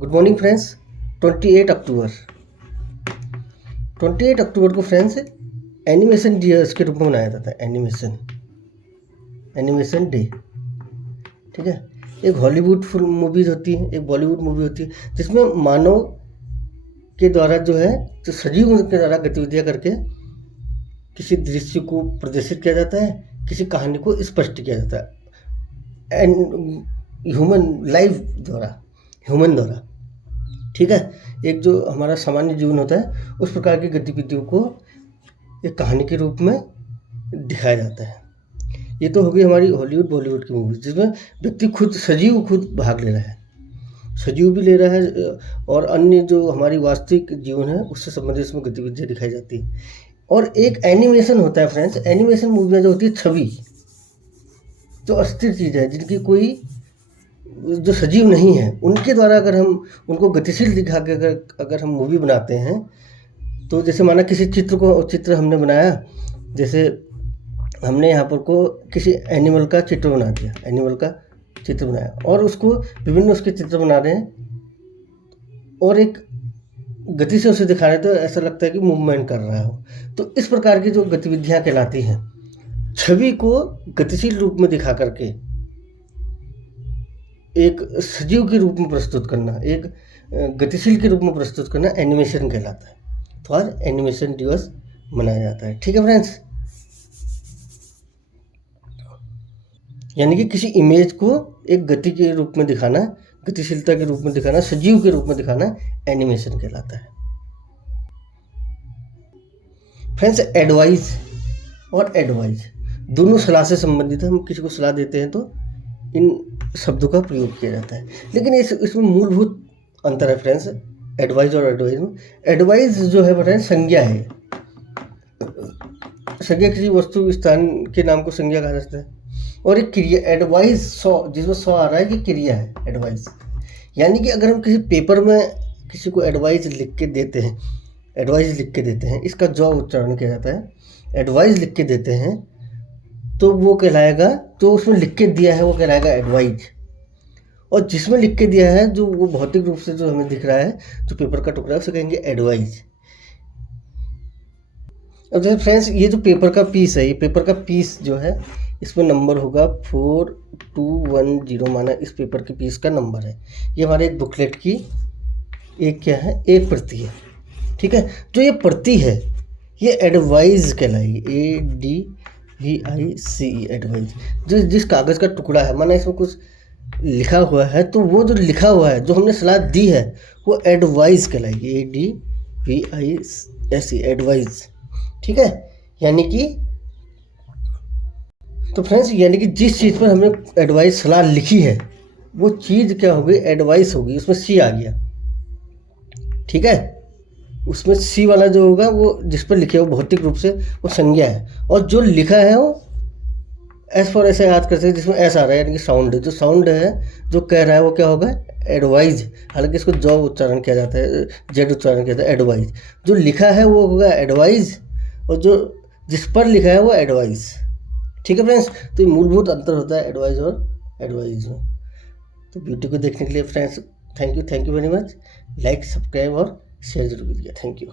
Good morning friends. 28 अक्टूबर 28 अक्टूबर को friends animation day के रूप में मनाया जाता है। एनिमेशन डे, ठीक है। एक हॉलीवुड फिल्म मूवीज होती है, एक बॉलीवुड मूवी होती है, जिसमें मानव के द्वारा जो है, जो सजीव के द्वारा गतिविधियाँ करके किसी दृश्य को प्रदर्शित किया जाता है, किसी कहानी को स्पष्ट किया जाता है ह्यूमन द्वारा, ठीक है। एक जो हमारा सामान्य जीवन होता है, उस प्रकार की गतिविधियों को एक कहानी के रूप में दिखाया जाता है। ये तो हो गई हमारी हॉलीवुड बॉलीवुड की मूवी, जिसमें व्यक्ति खुद भाग ले रहा है, सजीव भी ले रहा है, और अन्य जो हमारी वास्तविक जीवन है उससे संबंधित इसमें गतिविधियाँ दिखाई जाती है। और एक एनिमेशन होता है फ्रेंड्स। एनिमेशन मूवियाँ जो होती है, छवि, जो अस्थिर चीज़ है, जिनकी कोई जो सजीव नहीं है, उनके द्वारा अगर हम उनको गतिशील दिखा के अगर हम मूवी बनाते हैं, तो जैसे माना किसी चित्र हमने बनाया, जैसे हमने यहाँ पर को किसी एनिमल का चित्र बना दिया, और उसको विभिन्न उसके चित्र बना रहे हैं और एक गति से उसे दिखा रहे हैं, तो ऐसा लगता है कि मूवमेंट कर रहा हो। तो इस प्रकार की जो गतिविधियाँ कहलाती हैं, छवि को गतिशील रूप में दिखा करके एक सजीव के रूप में प्रस्तुत करना, एक गतिशील के रूप में प्रस्तुत करना एनिमेशन कहलाता है। तो आज एनिमेशन दिवस मनाया जाता है, ठीक है फ्रेंड्स। यानी कि किसी इमेज को एक गति के रूप में दिखाना, गतिशीलता के रूप में दिखाना, सजीव के रूप में दिखाना एनिमेशन कहलाता है। फ्रेंड्स, एडवाइस और एडवाइज दोनों सलाह से संबंधित है। हम किसी को सलाह देते हैं तो इन शब्दों का प्रयोग किया जाता है, लेकिन इसमें मूलभूत अंतर है फ्रेंड्स, एडवाइज और एडवाइज में। एडवाइज जो है फ्रेंड्स, संज्ञा है। संज्ञा किसी वस्तु स्थान के नाम को संज्ञा कहा जाता है। और एक क्रिया, एडवाइज जिसमें आ रहा है कि क्रिया है एडवाइज। यानी कि अगर हम किसी पेपर में किसी को एडवाइज लिख के देते हैं, इसका जो उच्चारण किया जाता है, एडवाइज लिख के देते हैं, तो वो कहलाएगा, तो उसमें लिख के दिया है वो कहलाएगा एडवाइज। और जिसमें लिख के दिया है, जो वो भौतिक रूप से जो हमें दिख रहा है, जो पेपर का टुकड़ा है, उसे कहेंगे एडवाइज। अब जैसे फ्रेंड्स, ये जो पेपर का पीस है, ये पेपर का पीस जो है, इसमें नंबर होगा 4210, माना इस पेपर के पीस का नंबर है। ये हमारे एक बुकलेट की एक क्या है, एक प्रति है, ठीक है। जो ये प्रति है, ये एडवाइज कहलाएगी, ADVICE, एडवाइज। जिस कागज़ का टुकड़ा है, माना इसमें कुछ लिखा हुआ है, तो वो जो लिखा हुआ है, जो हमने सलाह दी है, वो एडवाइज कहलाएगी, ADVICE, एडवाइज, ठीक है। यानी कि तो फ्रेंड्स, यानी कि जिस चीज़ पर हमने एडवाइस सलाह लिखी है, वो चीज़ क्या होगी, एडवाइस होगी। उसमें सी आ गया, ठीक है। उसमें सी वाला जो होगा, वो जिस पर लिखे हो भौतिक रूप से, वो संज्ञा है। और जो लिखा है वो एस फॉर ऐसे याद करते हैं, जिसमें एस आ रहा है, यानी कि साउंड है। जो साउंड है, जो कह रहा है, वो क्या होगा, एडवाइज। हालांकि इसको जो उच्चारण किया जाता है, जेड उच्चारण किया जाता है, एडवाइज। जो लिखा है वो होगा एडवाइज, और जो जिस पर लिखा है वो एडवाइज, ठीक है फ्रेंड्स। तो ये मूलभूत अंतर होता है एडवाइज और एडवाइज में। तो वीडियो को देखने के लिए friends thank you very much. Like, subscribe और शेयर जरूर कीजिए। Thank you.